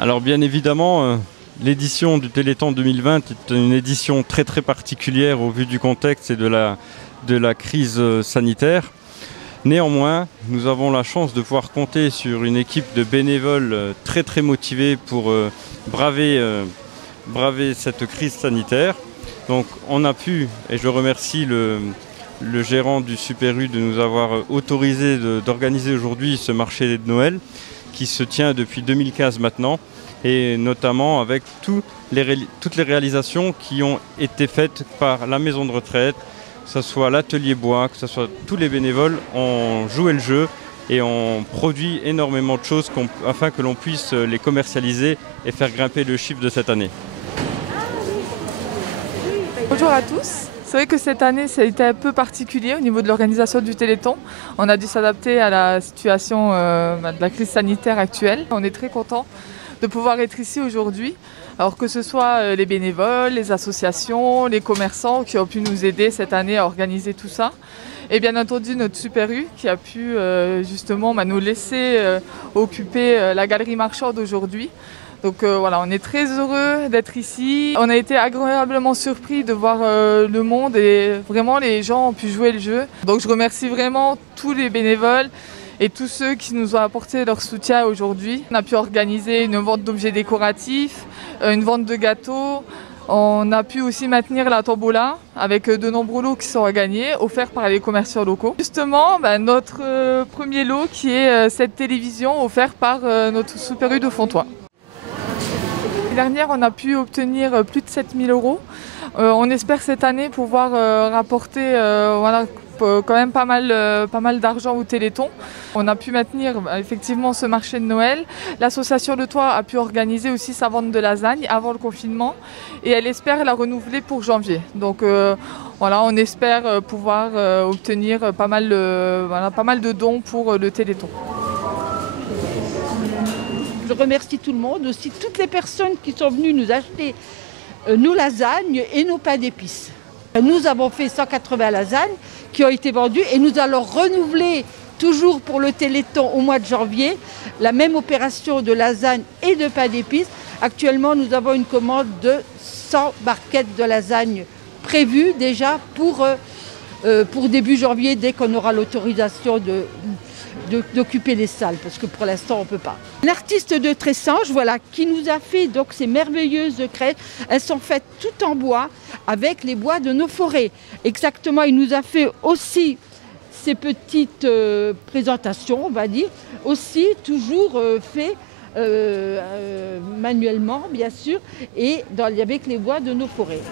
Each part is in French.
Alors bien évidemment, l'édition du Téléthon 2020 est une édition très particulière au vu du contexte et de la crise sanitaire. Néanmoins, nous avons la chance de pouvoir compter sur une équipe de bénévoles très motivés pour braver cette crise sanitaire. Donc on a pu, et je remercie le gérant du Super U de nous avoir autorisé d'organiser aujourd'hui ce marché de Noël qui se tient depuis 2015 maintenant, et notamment avec toutes les réalisations qui ont été faites par la maison de retraite, que ce soit l'atelier bois, que ce soit tous les bénévoles ont joué le jeu et ont produit énormément de choses afin que l'on puisse les commercialiser et faire grimper le chiffre de cette année. Bonjour à tous. C'est vrai que cette année, ça a été un peu particulier au niveau de l'organisation du Téléthon. On a dû s'adapter à la situation de la crise sanitaire actuelle. On est très contents de pouvoir être ici aujourd'hui. Alors que ce soit les bénévoles, les associations, les commerçants qui ont pu nous aider cette année à organiser tout ça. Et bien entendu notre Super U qui a pu justement nous laisser occuper la galerie marchande aujourd'hui. Donc voilà, on est très heureux d'être ici. On a été agréablement surpris de voir le monde et vraiment les gens ont pu jouer le jeu. Donc je remercie vraiment tous les bénévoles et tous ceux qui nous ont apporté leur soutien aujourd'hui. On a pu organiser une vente d'objets décoratifs, une vente de gâteaux. On a pu aussi maintenir la tombola avec de nombreux lots qui sont à gagner, offerts par les commerçants locaux. Justement, notre premier lot qui est cette télévision offerte par notre Super U de Fontoy. L'année dernière, on a pu obtenir plus de 7 000 €. On espère cette année pouvoir rapporter quand même pas mal d'argent au Téléthon. On a pu maintenir effectivement ce marché de Noël. L'association Le Toit a pu organiser aussi sa vente de lasagne avant le confinement et elle espère la renouveler pour janvier. Donc voilà, on espère pouvoir obtenir pas mal de dons pour le Téléthon. Je remercie tout le monde, aussi toutes les personnes qui sont venues nous acheter nos lasagnes et nos pains d'épices. Nous avons fait 180 lasagnes qui ont été vendues et nous allons renouveler toujours pour le Téléthon au mois de janvier la même opération de lasagne et de pain d'épices. Actuellement, nous avons une commande de 100 barquettes de lasagne prévues déjà pour début janvier, dès qu'on aura l'autorisation d'occuper les salles, parce que pour l'instant on ne peut pas. Un artiste de Tressange, voilà, qui nous a fait donc ces merveilleuses crêpes. Elles sont faites tout en bois, avec les bois de nos forêts. Exactement, il nous a fait aussi ces petites présentations, on va dire, aussi toujours fait manuellement, bien sûr, et avec les bois de nos forêts.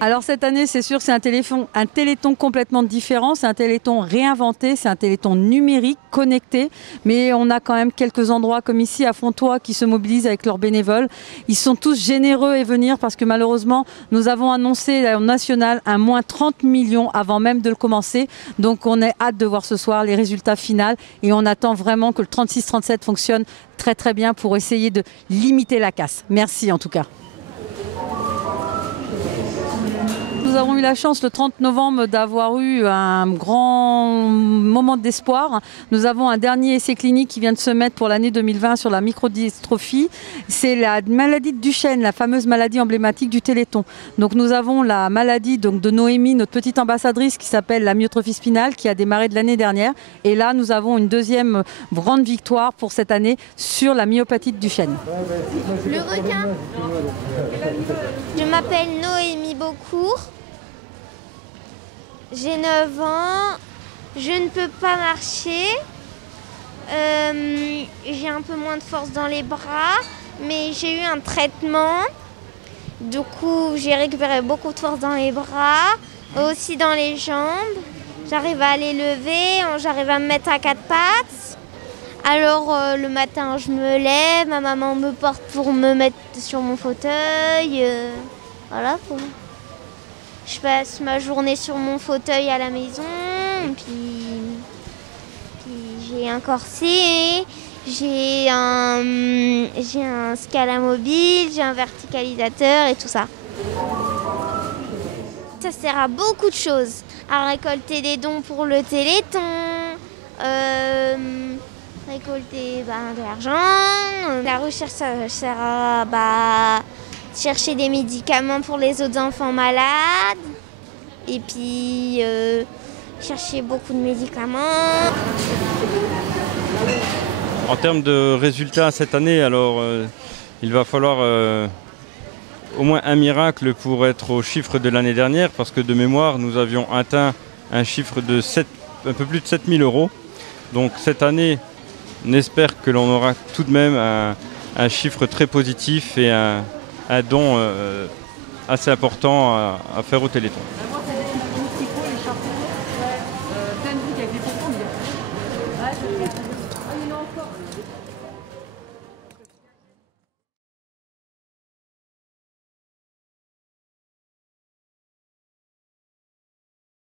Alors cette année, c'est sûr, c'est un téléthon complètement différent, c'est un téléthon réinventé, c'est un téléthon numérique, connecté, mais on a quand même quelques endroits comme ici à Fontoy qui se mobilisent avec leurs bénévoles. Ils sont tous généreux à venir parce que malheureusement, nous avons annoncé au national un moins 30 millions avant même de le commencer. Donc on est hâte de voir ce soir les résultats finaux et on attend vraiment que le 36-37 fonctionne très bien pour essayer de limiter la casse. Merci en tout cas. Nous avons eu la chance le 30 novembre d'avoir eu un grand moment d'espoir. Nous avons un dernier essai clinique qui vient de se mettre pour l'année 2020 sur la microdystrophie. C'est la maladie de Duchenne, la fameuse maladie emblématique du Téléthon. Donc nous avons la maladie de Noémie, notre petite ambassadrice, qui s'appelle la myotrophie spinale, qui a démarré de l'année dernière. Et là, nous avons une deuxième grande victoire pour cette année sur la myopathie de Duchenne. Le requin. Je m'appelle Noémie Beaucourt. J'ai 9 ans, je ne peux pas marcher, j'ai un peu moins de force dans les bras, mais j'ai eu un traitement. Du coup, j'ai récupéré beaucoup de force dans les bras, aussi dans les jambes. J'arrive à les lever, j'arrive à me mettre à 4 pattes. Alors le matin, je me lève, ma maman me porte pour me mettre sur mon fauteuil. Voilà quoi. Je passe ma journée sur mon fauteuil à la maison, puis j'ai un corset, j'ai un scala mobile, j'ai un verticalisateur et tout ça. ça sert à beaucoup de choses. À récolter des dons pour le Téléthon, récolter de l'argent. La recherche, ça sert à chercher des médicaments pour les autres enfants malades. Et puis, chercher beaucoup de médicaments. En termes de résultats cette année, alors il va falloir au moins un miracle pour être au chiffre de l'année dernière, parce que de mémoire, nous avions atteint un chiffre de un peu plus de 7 000 €. Donc cette année, on espère que l'on aura tout de même un chiffre très positif et un don assez important à faire au Téléthon.